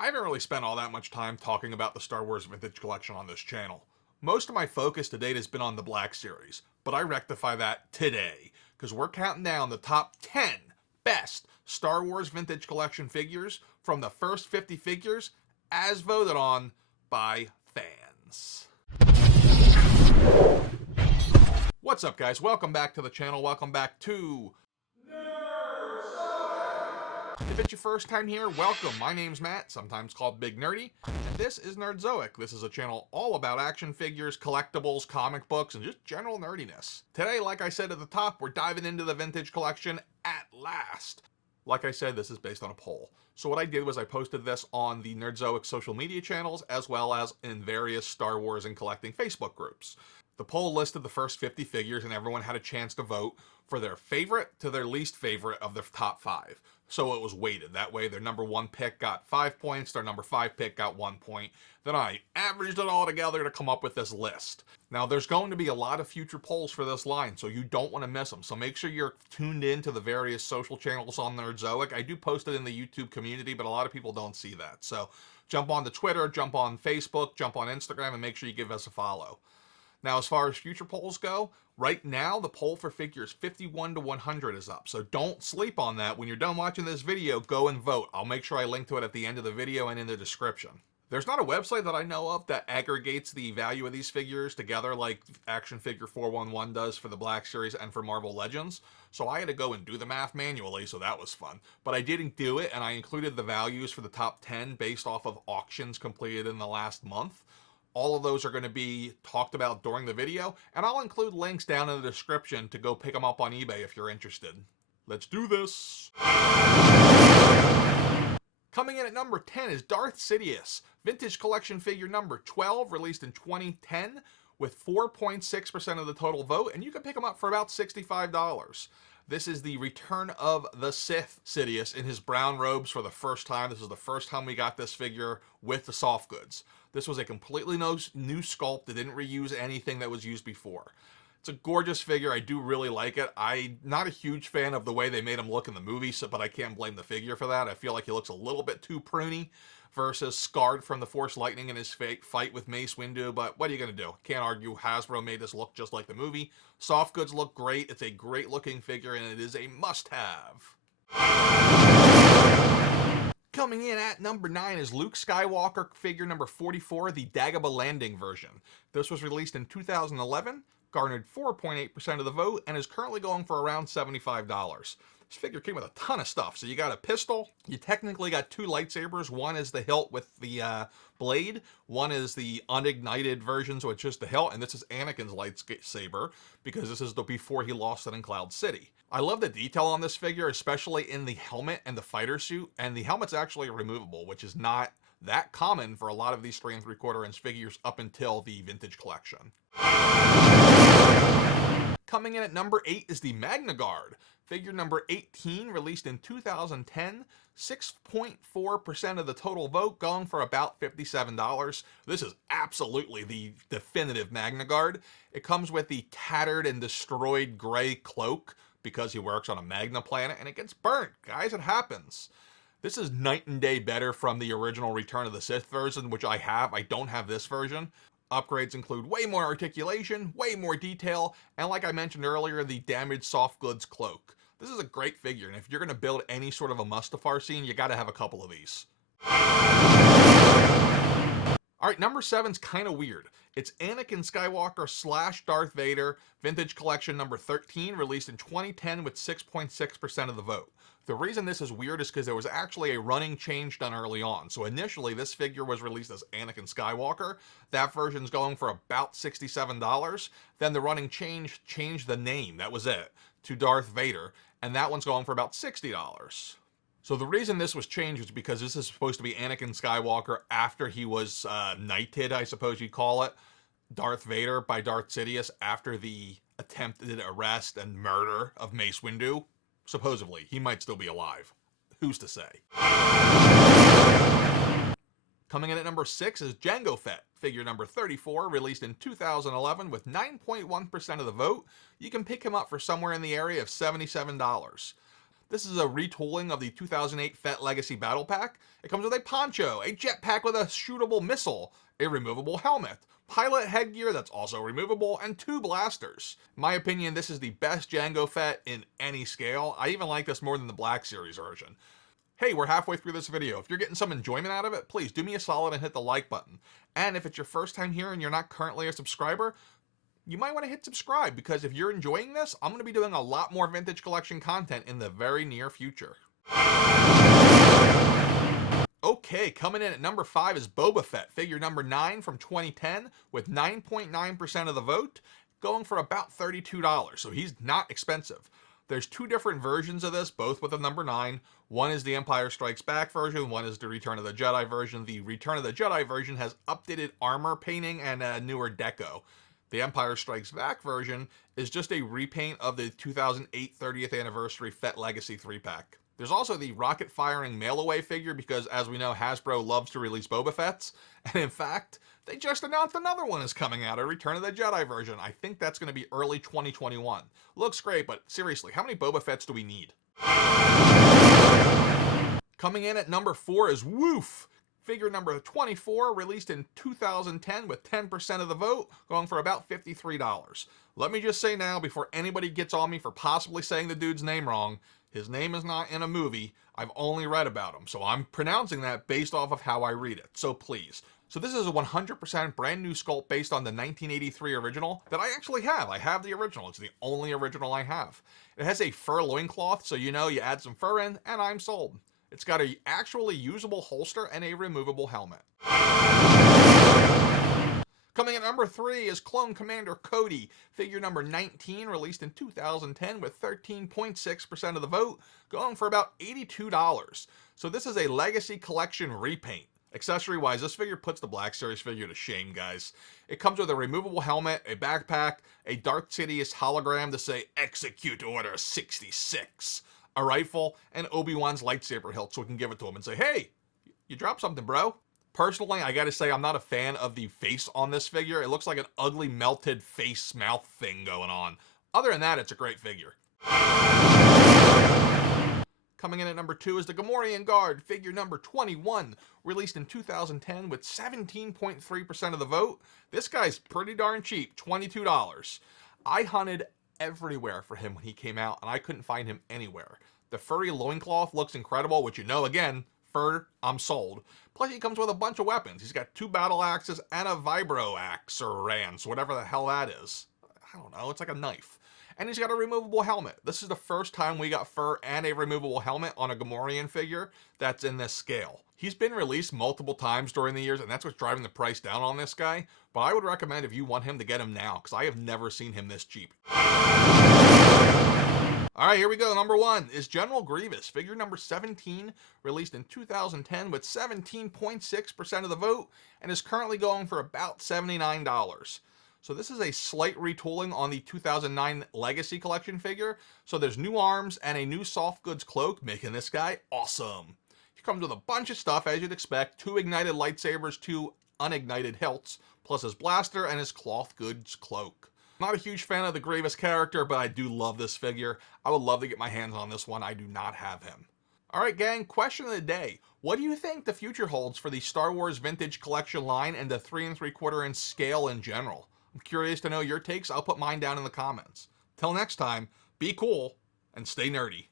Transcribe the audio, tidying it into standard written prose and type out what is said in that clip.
I haven't really spent all that much time talking about the Star Wars Vintage Collection on this channel. Most of my focus to date has been on the Black Series, but I rectify that today, because we're counting down the top 10 best Star Wars Vintage Collection figures from the first 50 figures as voted on by fans. What's up, guys? Welcome back to the channel. Welcome back to Nerdzoic. If it's your first time here, welcome. My name's Matt, sometimes called Big Nerdy, and this is Nerdzoic. This is a channel all about action figures, collectibles, comic books, and just general nerdiness. Today, like I said at the top, we're diving into the vintage collection at last. Like I said, this is based on a poll. So what I did was I posted this on the Nerdzoic social media channels, as well as in various Star Wars and collecting Facebook groups. The poll listed the first 50 figures, and everyone had a chance to vote for their favorite to their least favorite of the top 5. So it was weighted. That way their number 1 pick got 5 points, their number 5 pick got 1 point. Then I averaged it all together to come up with this list. Now there's going to be a lot of future polls for this line, so you don't want to miss them. So make sure you're tuned in to the various social channels on Nerdzoic. I do post it in the YouTube community, but a lot of people don't see that. So jump on to Twitter, jump on Facebook, jump on Instagram, and make sure you give us a follow. Now, as far as future polls go, right now the poll for figures 51 to 100 is up. So don't sleep on that. When you're done watching this video, go and vote. I'll make sure I link to it at the end of the video and in the description. There's not a website that I know of that aggregates the value of these figures together like Action Figure 411 does for the Black Series and for Marvel Legends. So I had to go and do the math manually, so that was fun. But I didn't do it, and I included the values for the top 10 based off of auctions completed in the last month. All of those are going to be talked about during the video, and I'll include links down in the description to go pick them up on eBay if you're interested. Let's do this! Coming in at number 10 is Darth Sidious, Vintage Collection figure number 12, released in 2010, with 4.6% of the total vote, and you can pick them up for about $65. This is the return of the Sith Sidious in his brown robes for the first time. This is the first time we got this figure with the soft goods. This was a completely new sculpt that didn't reuse anything that was used before. It's a gorgeous figure. I do really like it. I'm not a huge fan of the way they made him look in the movie, but I can't blame the figure for that. I feel like he looks a little bit too pruny versus scarred from the Force Lightning in his fight with Mace Windu, but what are you going to do? Can't argue. Hasbro made this look just like the movie. Soft goods look great. It's a great looking figure, and it is a must-have. Coming in at number 9 is Luke Skywalker figure number 44, the Dagobah Landing version. This was released in 2011, garnered 4.8% of the vote, and is currently going for around $75. This figure came with a ton of stuff. So you got a pistol, you technically got 2 lightsabers. One is the hilt with the blade, one is the unignited version, so it's just the hilt, and this is Anakin's lightsaber, because this is before he lost it in Cloud City. I love the detail on this figure, especially in the helmet and the fighter suit, and the helmet's actually removable, which is not that common for a lot of these 3 3/4 inch figures up until the vintage collection. Coming in at number 8 is the Magna Guard, figure number 18, released in 2010, 6.4% of the total vote, going for about $57. This is absolutely the definitive Magna Guard. It comes with the tattered and destroyed gray cloak, because he works on a Magna planet, and it gets burnt. Guys, it happens. This is night and day better from the original Return of the Sith version, which I have. I don't have this version. Upgrades include way more articulation, way more detail, and like I mentioned earlier, the damaged soft goods cloak. This is a great figure, and if you're going to build any sort of a Mustafar scene, you got to have a couple of these. Alright, number 7's kind of weird. It's Anakin Skywalker / Darth Vader, Vintage Collection number 13, released in 2010 with 6.6% of the vote. The reason this is weird is because there was actually a running change done early on. So initially, this figure was released as Anakin Skywalker. That version's going for about $67. Then the running change changed the name, that was it, to Darth Vader. And that one's going for about $60. So the reason this was changed was because this is supposed to be Anakin Skywalker after he was knighted, I suppose you'd call it, Darth Vader by Darth Sidious after the attempted arrest and murder of Mace Windu. Supposedly, he might still be alive. Who's to say? Coming in at number 6 is Jango Fett, figure number 34, released in 2011 with 9.1% of the vote. You can pick him up for somewhere in the area of $77. This is a retooling of the 2008 FETT Legacy Battle Pack. It comes with a poncho, a jetpack with a shootable missile, a removable helmet, pilot headgear that's also removable, and 2 blasters. In my opinion, this is the best Jango FETT in any scale. I even like this more than the Black Series version. Hey, we're halfway through this video. If you're getting some enjoyment out of it, please do me a solid and hit the like button. And if it's your first time here and you're not currently a subscriber, you might want to hit subscribe, because if you're enjoying this, I'm going to be doing a lot more vintage collection content in the very near future. Okay, coming in at number 5 is Boba Fett, figure number 9 from 2010 with 9.9% of the vote, going for about $32, so he's not expensive. There's 2 different versions of this, both with a number 9. One is the Empire Strikes Back version, one is the Return of the Jedi version. The Return of the Jedi version has updated armor painting and a newer deco. The Empire Strikes Back version is just a repaint of the 2008 30th Anniversary FETT Legacy 3-pack. There's also the rocket-firing mail-away figure because, as we know, Hasbro loves to release Boba Fetts. And in fact, they just announced another one is coming out, a Return of the Jedi version. I think that's going to be early 2021. Looks great, but seriously, how many Boba Fetts do we need? Coming in at number 4 is WOOF, figure number 24, released in 2010 with 10% of the vote, going for about $53. Let me just say now, before anybody gets on me for possibly saying the dude's name wrong, his name is not in a movie. I've only read about him, so I'm pronouncing that based off of how I read it, so please. So this is a 100% brand new sculpt based on the 1983 original that I actually have. I have the original. It's the only original I have. It has a fur loincloth, so you know you add some fur in, and I'm sold. It's got a actually usable holster and a removable helmet. Coming at number 3 is Clone Commander CODY, figure number 19, released in 2010 with 13.6% of the vote, going for about $82. So this is a Legacy Collection repaint. Accessory-wise, this figure puts the Black Series figure to shame, guys. It comes with a removable helmet, a backpack, a Darth Sidious hologram to say, "Execute Order 66." A rifle, and Obi-Wan's lightsaber hilt so we can give it to him and say, "Hey, you dropped something, bro." Personally, I gotta say I'm not a fan of the face on this figure. It looks like an ugly melted face mouth thing going on. Other than that, it's a great figure. Coming in at number 2 is the Gamorrean Guard, figure number 21, released in 2010 with 17.3% of the vote. This guy's pretty darn cheap, $22. I hunted everywhere for him when he came out, and I couldn't find him anywhere. The furry loincloth looks incredible, which, you know, again, fur, I'm sold. Plus, he comes with a bunch of weapons. He's got 2 battle axes and a vibro axe, or rance, whatever the hell that is. I don't know, it's like a knife. And he's got a removable helmet. This is the first time we got fur and a removable helmet on a Gamorrean figure that's in this scale. He's been released multiple times during the years, and that's what's driving the price down on this guy. But I would recommend, if you want him, to get him now, because I have never seen him this cheap. Alright, here we go. Number 1 is General Grievous, figure number 17, released in 2010 with 17.6% of the vote, and is currently going for about $79. So this is a slight retooling on the 2009 Legacy Collection figure. So there's new arms and a new soft goods cloak, making this guy awesome. He comes with a bunch of stuff, as you'd expect: 2 ignited lightsabers, 2 unignited hilts, plus his blaster and his cloth goods cloak. Not a huge fan of the Grievous character, but I do love this figure. I would love to get my hands on this one. I do not have him. Alright gang, question of the day. What do you think the future holds for the Star Wars Vintage Collection line and the 3 3/4 inch scale in general? I'm curious to know your takes. I'll put mine down in the comments. Till next time, be cool and stay nerdy.